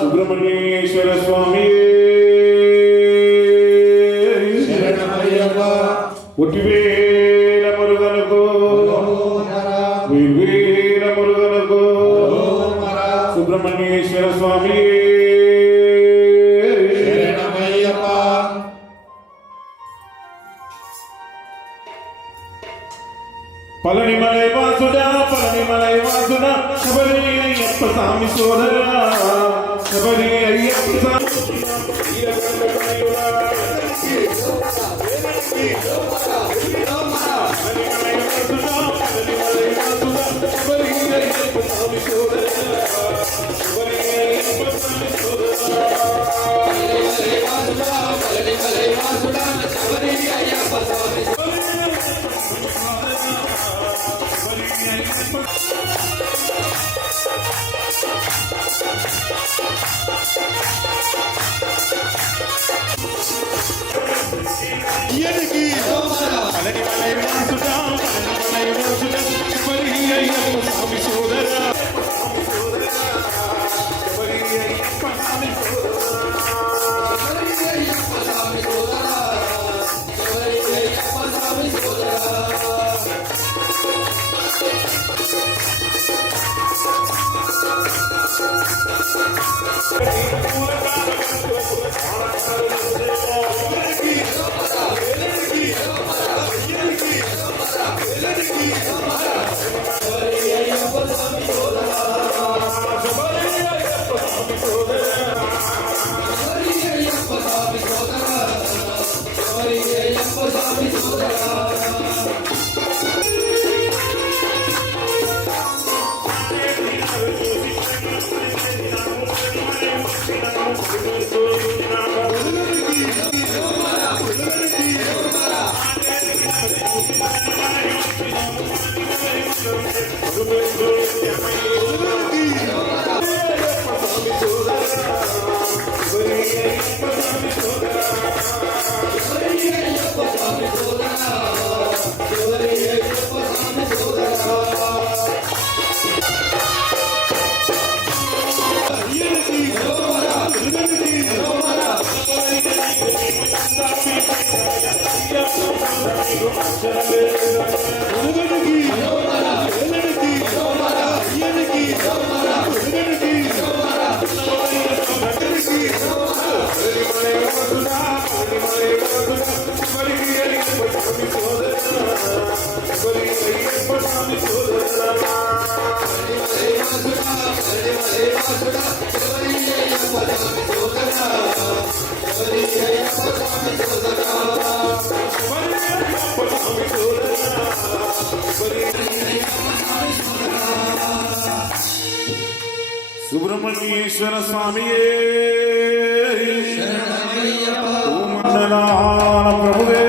సుబ్రహ్మణ్యేశ్వర స్వామి ఒట్టివేల మురుగనుకు వీర మురుగనుకు సుబ్రహ్మణ్యేశ్వర స్వామి పళనిమలై వాసుడా శబరి అయ్యప్ప స్వామి సోదరా శబరి అయ్యప్ప సుబ్రహ్మణ్యేశ్వర స్వామియే ప్రభువే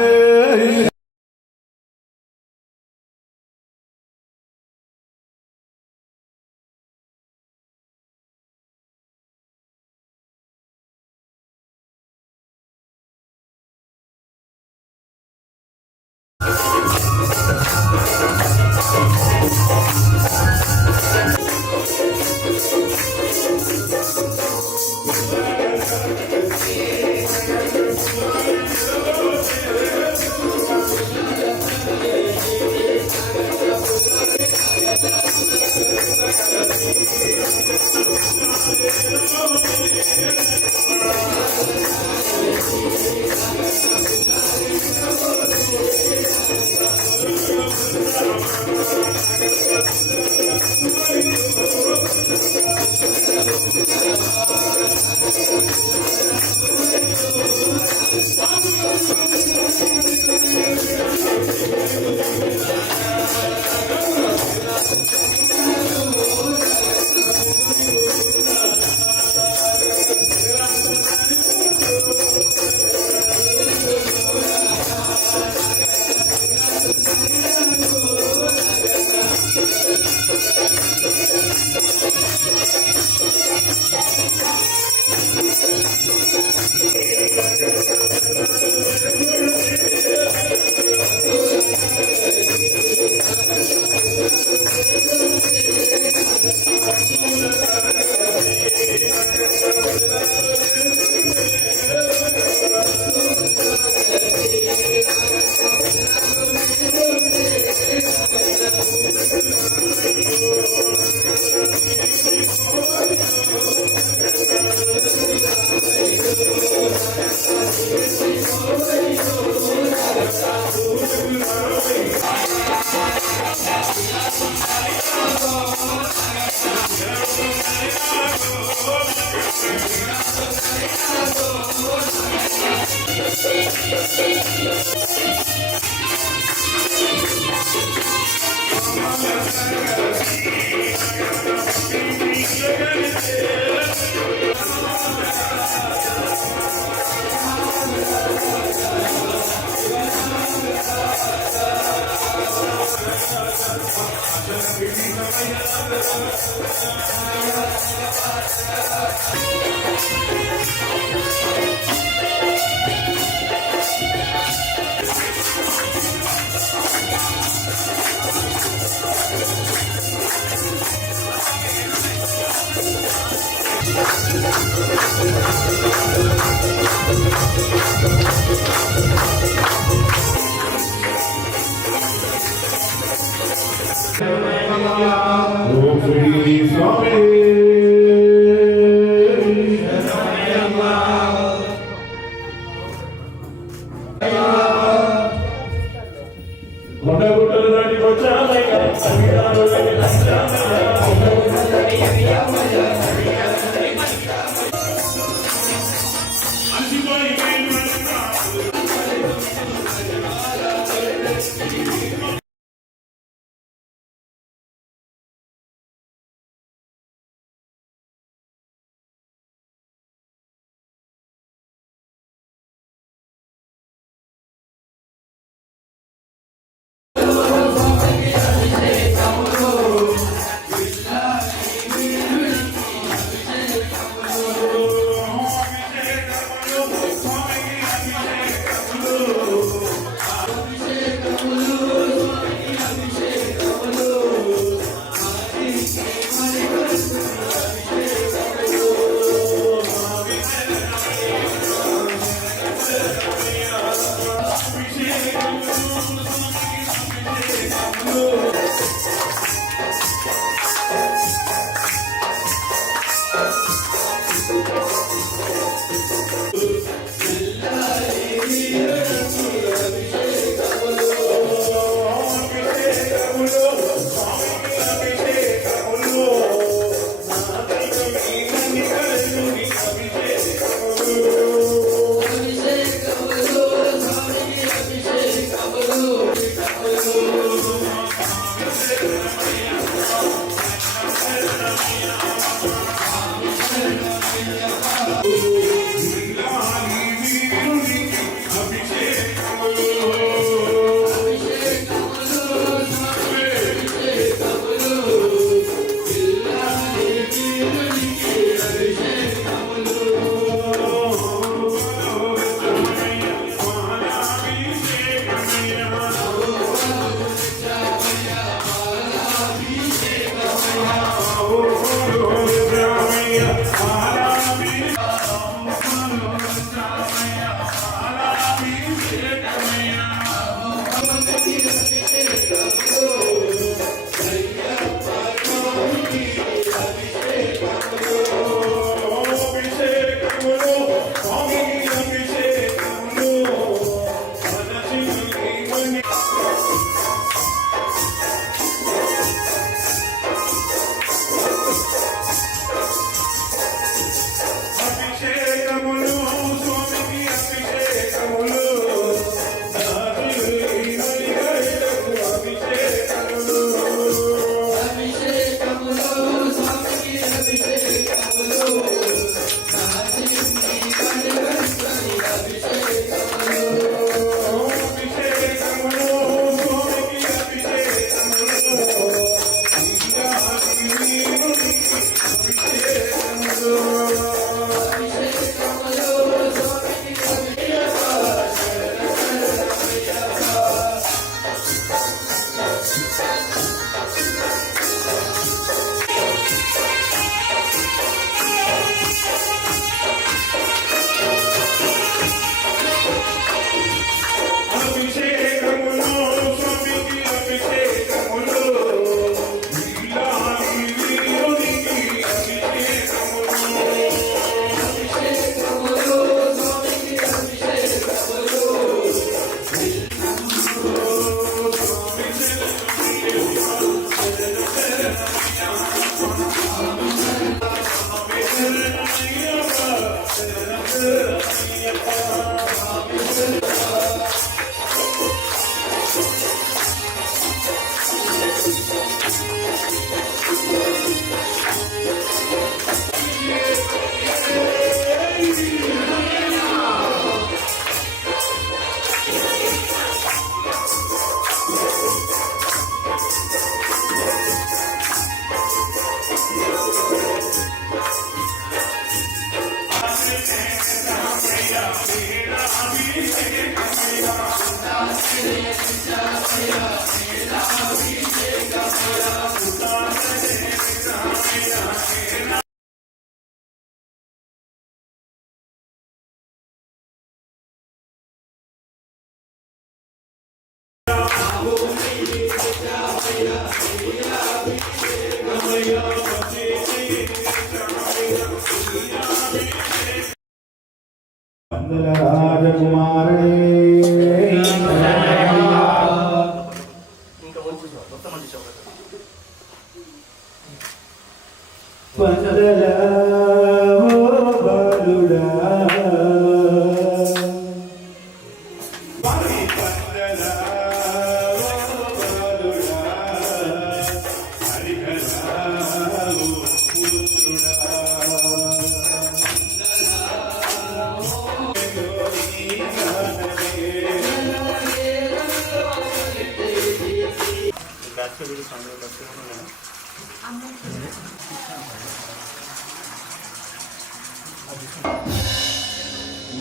ఓం శ్రీ స్వామి గుట్టలు దాటి వచ్చామయ్యా అభిషేకములు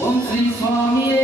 ఓం శ్రీ స్వామియే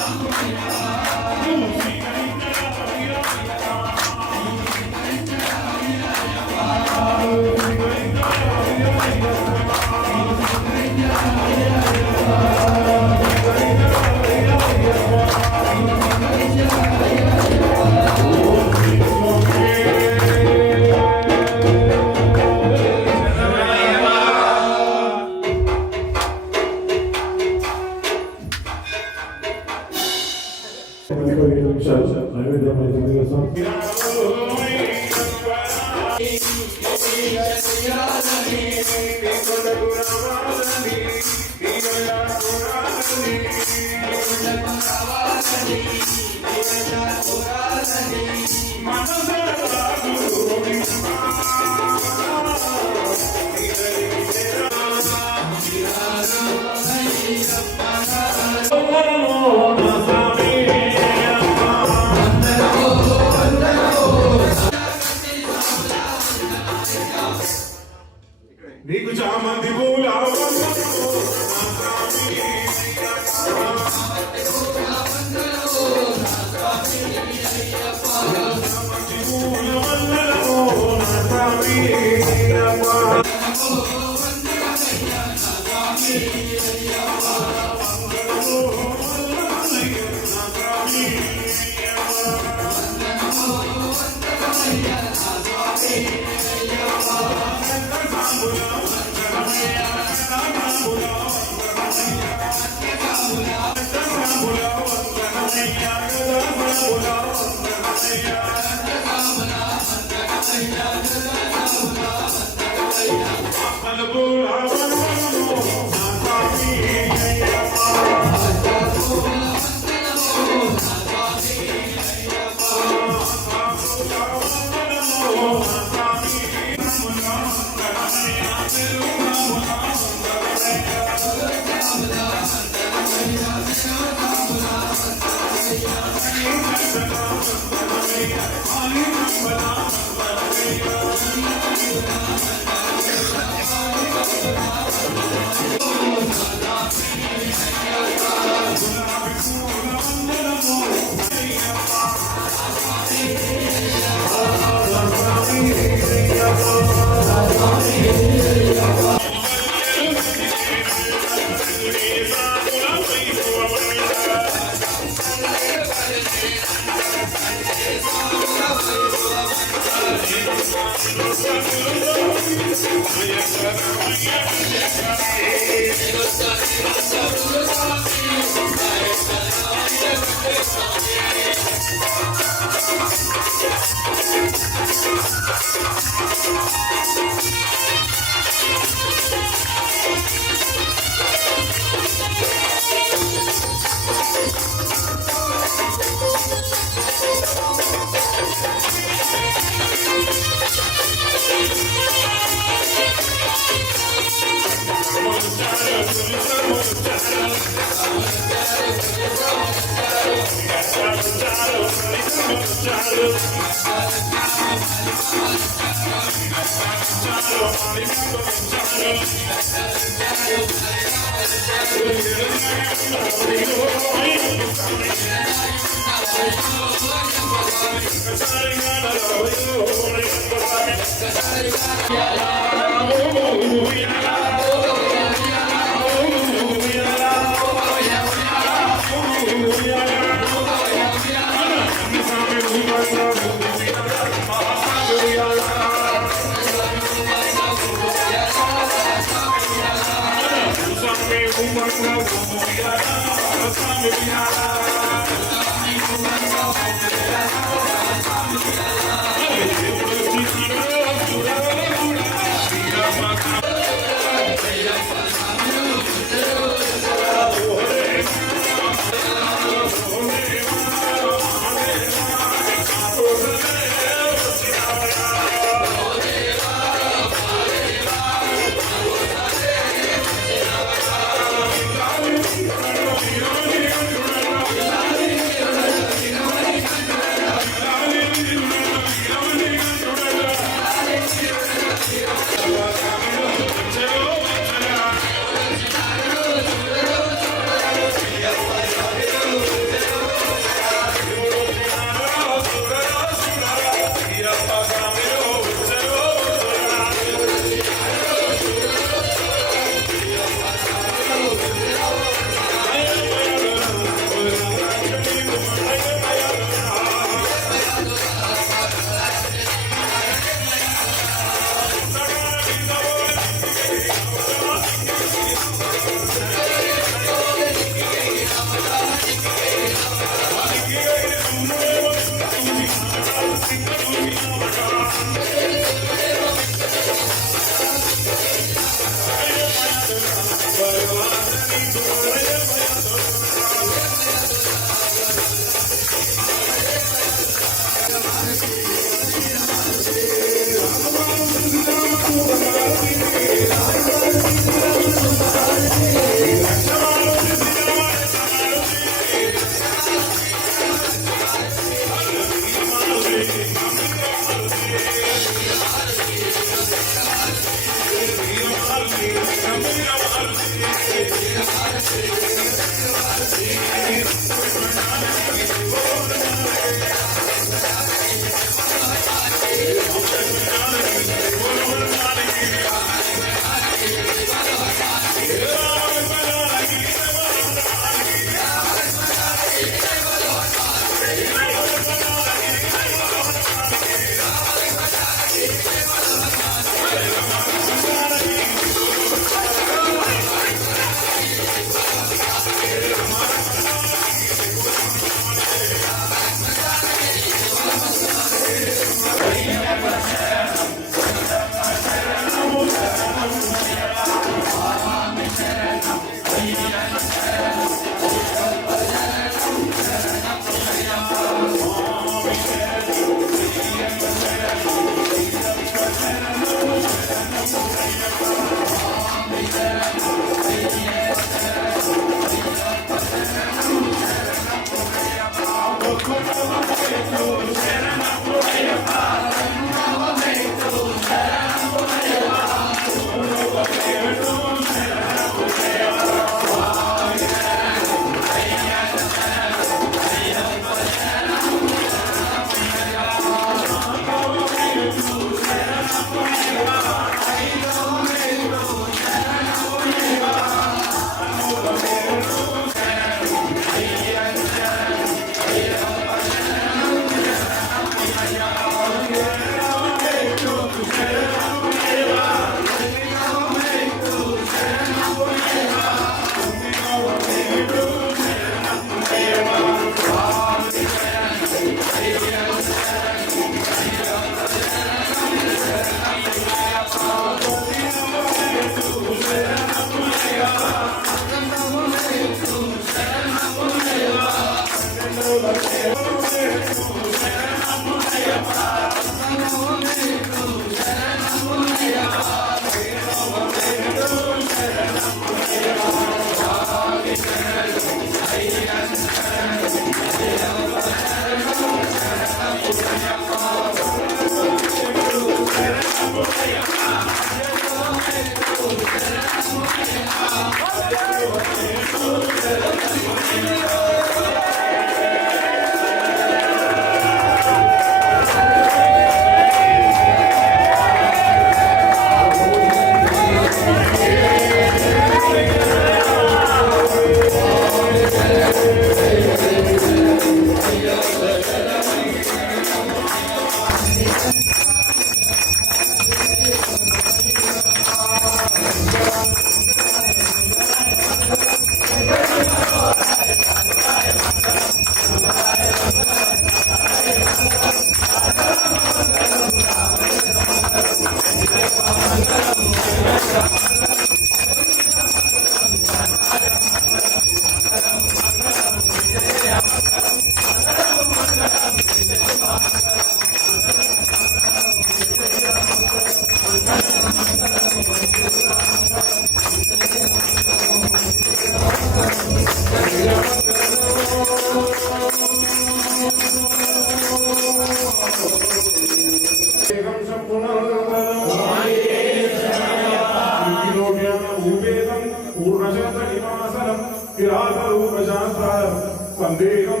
సందేహం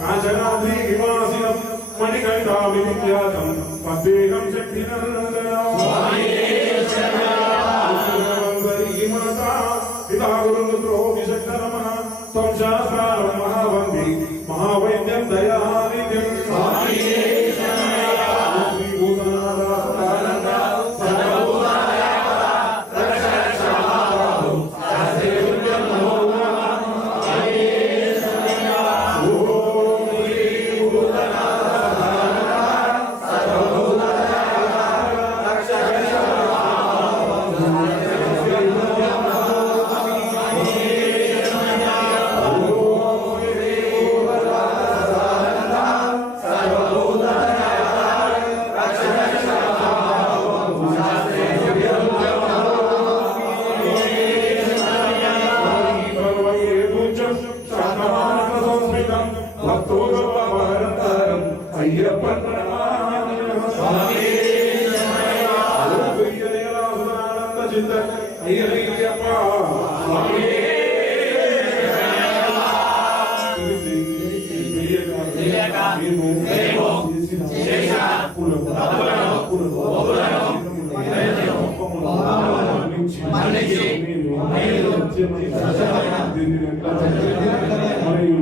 కాంచనాద్రివాసినం మణికంఠావిఖ్యాతం సందేహం శక్తినందనం త్వం శాస్త్రాలం మహావంది మహావైద్యం దయానిధిం మరియు